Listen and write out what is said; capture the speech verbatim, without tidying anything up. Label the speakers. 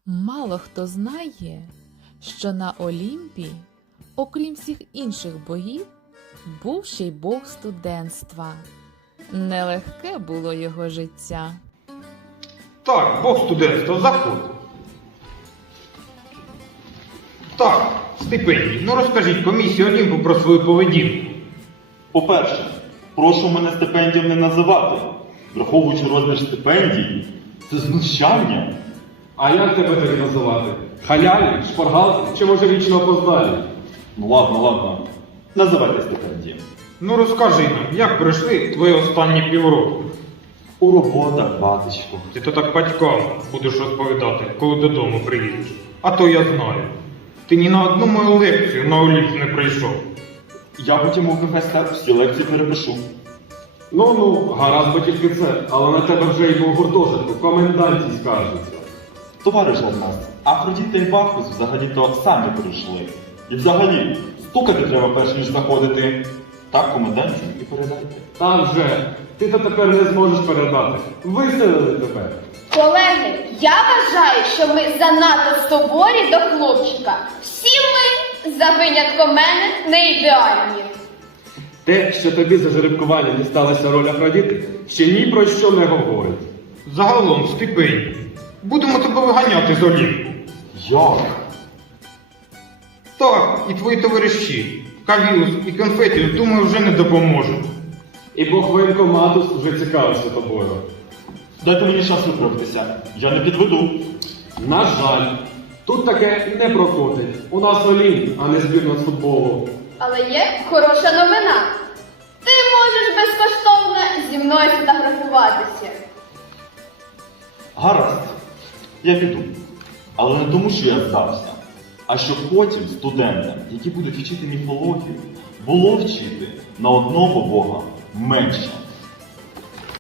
Speaker 1: Мало хто знає, що на Олімпі, окрім всіх інших богів, був ще й бог студентства. Нелегке було його життя.
Speaker 2: Так, бог студентства, заходь. Так, стипендії. Ну розкажіть комісії Олімпу про свою поведінку.
Speaker 3: По-перше, прошу мене стипендіям не називати. Враховуючи розмір стипендії, це знущання.
Speaker 4: А як тебе тоді називати? Халялі, шпаргалки чи може вічно опоздалі?
Speaker 3: Ну ладно, ладно. Називайте стипендії.
Speaker 2: Ну розкажи нам, як пройшли твої останні півроку?
Speaker 3: У роботах, батечко.
Speaker 2: Ти то так батькам будеш розповідати, коли додому приїдеш. А то я знаю. Ти ні на одну мою лекцію на Олімп не прийшов.
Speaker 3: Я потім у КФС всі лекції перепишу.
Speaker 4: Ну-ну, гаразд би тільки це, але на тебе вже й був гуртожитку, коменданті скаржиться.
Speaker 3: Товариш Арнас, Афродіт та й Бакхус взагалі-то самі прийшли. І взагалі, стукати треба перш ніж заходити. Так комендантів і передайте.
Speaker 4: Там же, ти то тепер не зможеш передати. Виселили тебе.
Speaker 5: Колеги, я вважаю, що ми занадто суворі до хлопчика. Всі ми, за винятком мене, не ідеальні.
Speaker 4: Те, що тобі за жеребкування дісталася роль Афродіти, ще ні про що не говорить.
Speaker 2: Загалом стипендії. Будемо тебе виганяти з Олімпу.
Speaker 3: Як?
Speaker 2: Так, і твої товариші, Кавіус і Конфетіус, думаю, вже не допоможуть.
Speaker 4: І бог воєнкоматус вже цікавився тобою.
Speaker 3: Дайте мені шанс виправитися. Я не підведу.
Speaker 4: На жаль, тут таке не проходить. У нас Олімп, а не збірна з футболу.
Speaker 5: Але є хороша новина. Ти можеш безкоштовно зі мною фотографуватися.
Speaker 3: Гаразд. Я піду. Але не тому, що я здався, а щоб потім студентам, які будуть вчити міфологію, було вчити на одного Бога менше.